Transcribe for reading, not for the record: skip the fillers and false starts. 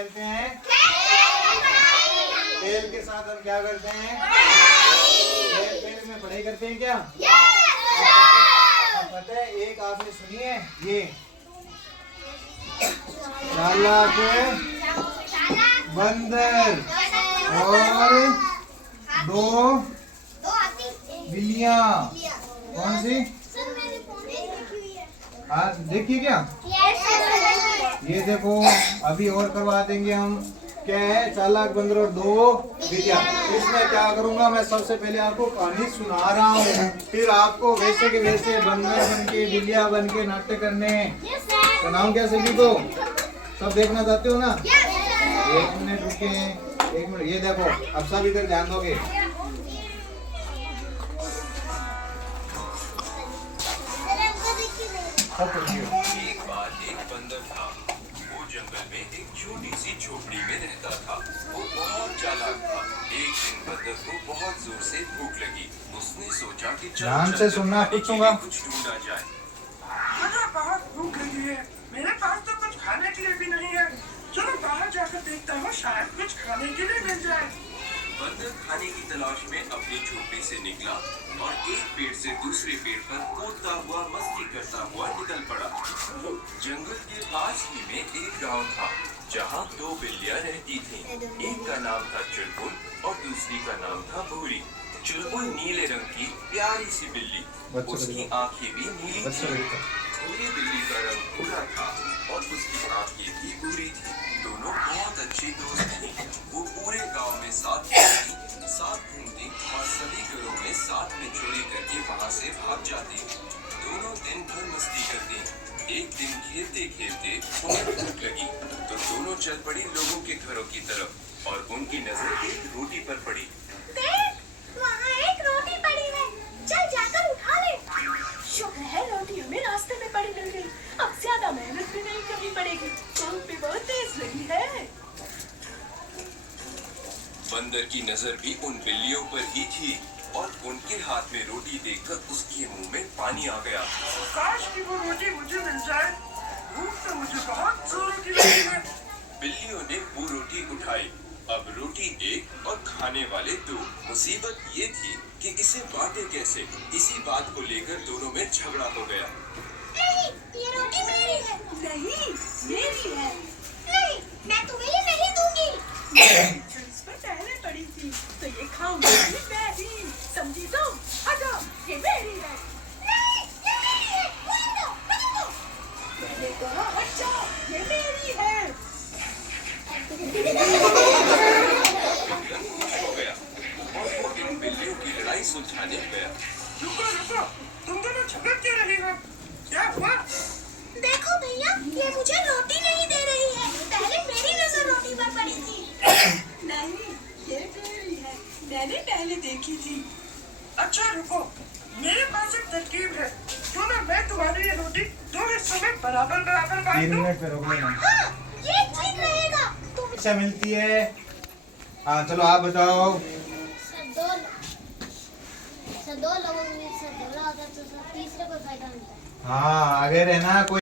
खेलते हैं? खेल के साथ हम क्या करते हैं? खेल में पढ़ाई करते हैं क्या? पता है एक आपने सुनी है ये चालाक बंदर और दो बिल्लियाँ कौन सी? हाँ देखिए क्या ये देखो अभी और करवा देंगे हम। क्या है? चालाक बंदर और दो बिल्लियाँ। इसमें क्या करूंगा मैं सबसे पहले आपको कहानी सुना रहा हूँ, फिर आपको वैसे के वैसे बंदर बन के बिल्लियाँ बन के नाट्य करने। सुनाऊं क्या सभी को? सब देखना चाहते हो ना? एक मिनट रुके, एक मिनट। ये देखो अब सब इधर ध्यान दोगे। एक बार एक बंदर था। वो जंगल में एक छोटी सी झोपड़ी में रहता था। वो बहुत चालाक था। एक दिन बंदर को बहुत जोर से भूख लगी। उसने सोचा कि ध्यान से सुनना, पूछूंगा कुछ ढूंढा जाए। मुझे बहुत भूख लगी है, मेरे पास तो कुछ खाने के लिए भी नहीं है। चलो बाहर जाकर देखता हूँ, शायद कुछ खाने के लिए मिल जाए। बंदर खाने की तलाश में अपनी झोपड़ी से निकला और एक पेड़ से दूसरे पेड़ पर कूदता हुआ मस्ती करता हुआ निकल पड़ा। जंगल के पास ही में एक गांव था जहां दो बिल्लियां रहती थीं। एक का नाम था चुलबुल और दूसरी का नाम था भूरी। चुलबुल नीले रंग की प्यारी सी बिल्ली, उसकी आंखें भी नीली थी। भूरी बिल्ली का रंग भूरा था और उसकी आंखें भी भूरी थी। दोनों बहुत अच्छी दोस्त थी। वो पूरे गांव में साथ घूमती और सभी घरों में साथ में चोरी करके वहां से भाग जाती। दोनों दिन भर मस्ती करती। एक दिन खेलते खेलते उन्हें भूख लगी तो दोनों चल पड़ी लोगों के घरों की तरफ और उनकी नजर एक रोटी पर पड़ी। देख, वहाँ एक रोटी पड़ी है, चल जाकर उठा ले। शुक्र है रोटी हमें रास्ते में पड़ी मिल गई। अब ज्यादा मेहनत भी नहीं करनी पड़ेगी। धूप भी बहुत तेज लगी है। बंदर की नजर भी उन बिल्लियों पर ही थी और उनके हाथ में रोटी देखकर उसके मुंह में पानी आ गया। काश कि वो रोटी मुझे मिल जाए, भूख तो मुझे बहुत जोरों की लगी है। बिल्लियों ने वो रोटी उठाई। अब रोटी एक और खाने वाले दो। मुसीबत ये थी कि इसे बांटे कैसे। इसी बात को लेकर दोनों में झगड़ा हो गया। नहीं, ये रोटी मेरी है। नहीं, मेरी है। नहीं, मैं तुम्हें ये नहीं दूंगी। जो इस पर पहले पड़ी थी तो ये खाऊंगी मैं ही। समझी तुम? हटो, ये मेरी है। नहीं, ये मेरी है। मुझे दो, मुझे दो। मैंने कहा हट जाओ, ये मेरी है। हो गया और वो इन बिल्लियों की लड़ाई सुलझाने गया। रुको रुको, तुम दोनों झगड़ क्यों रही हो? क्या हुआ? देखो भैया, ये मुझे रोटी नहीं दे रही है। पहले मेरी नजर रोटी पर पड़ी थी। नहीं, ये मेरी है। मैंने पहले देखी थी। अच्छा रुको, मेरे पास एक तरकीब है। क्यों ना मैं तुम्हारी ये रोटी दो हिस्सों में बराबर बराबर बांट 3 दूं? मिनट पे रोक लेना। हाँ, ये ठीक रहेगा। तुम अच्छा मिलती है। हाँ चलो आप बताओ। दो लोगों में से बोला होता तो तीसरे को फायदा मिलता है। हाँ अगर है ना कोई